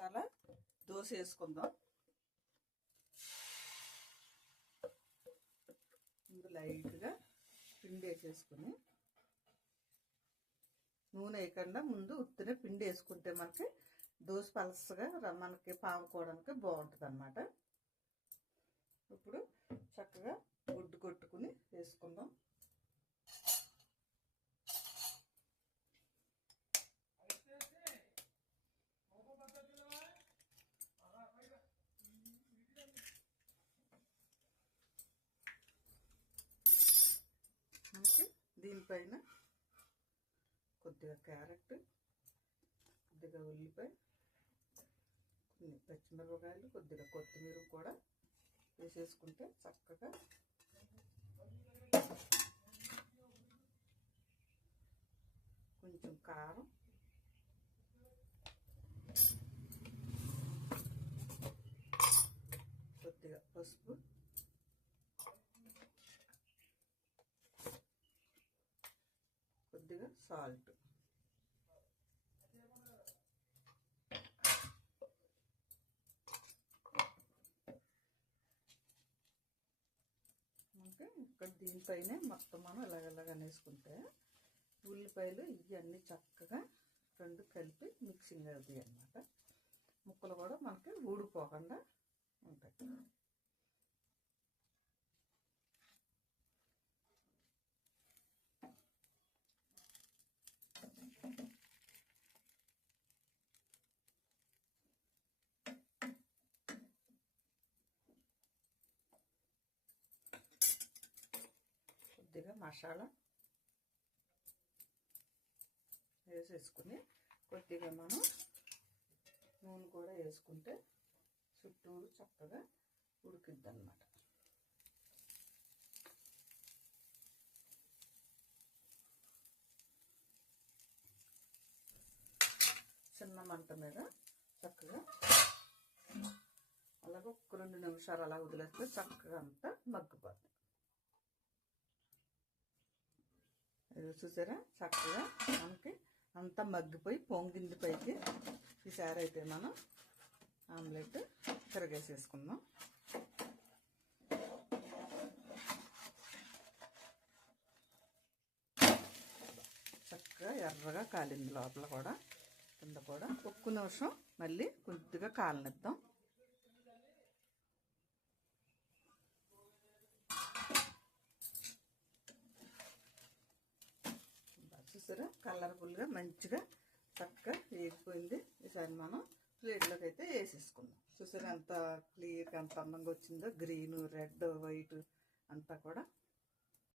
మసాలా దోశ వేసుకుందాం. ముందు లైట్గా పిండి వేసేసుకుని, నూనె వేయకుండా ముందు ఉత్తినే పిండి వేసుకుంటే మనకి దోశ పలసగా మనకి పాముకోవడానికి బాగుంటుంది అన్నమాట. ఇప్పుడు చక్కగా గుడ్డు కొట్టుకుని వేసుకుందాం. దీనిపైన కొద్దిగా క్యారెట్, కొద్దిగా ఉల్లిపాయ, కొన్ని పచ్చిమిరపకాయలు, కొద్దిగా కొత్తిమీర కూడా వేసేసుకుంటే చక్కగా కొంచెం కారం, కొద్దిగా పసుపు, కొద్దిగా సాల్ట్, ఓకే. ఇక్కడ దీనిపైనే మొత్తం మనం ఇలాగ వేసుకుంటే ఉల్లిపాయలు ఇవన్నీ చక్కగా రెండు కలిపి మిక్సింగ్ అవుతాయి అన్నమాట. ముక్కలు కూడా మనకి ఊడిపోకుండా ఉంటాయి. కొద్దిగా మసాలా వేసేసుకుని కొద్దిగా మనం నూనె కూడా వేసుకుంటే చుట్టూరు చక్కగా ఉడికిద్ది అన్నమాట. చిన్న మంట మీద చక్కగా అలాగే ఒక 2 నిమిషాలు అలా వదిలేస్తే చక్కగా అంతా మగ్గిపోద్ది. చూసారా, చక్కగా మనకి అంతా మగ్గిపోయి పొంగింది పైకి. ఈసారి అయితే మనం ఆమ్లెట్ తిరగేసేసుకుందాం. చక్కగా ఎర్రగా కాలింది లోపల కూడా కింద కూడా. ఒక్క నిమిషం మళ్ళీ కొద్దిగా కాలనిద్దాం. చూసారా, కలర్ఫుల్గా మంచిగా చక్కగా వేగిపోయింది. ఈసారి మనం ప్లేట్లోకి అయితే వేసేసుకుందాం. చూసారా ఎంత క్లియర్గా ఎంత అందంగా వచ్చిందో, గ్రీన్, రెడ్, వైట్ అంతా కూడా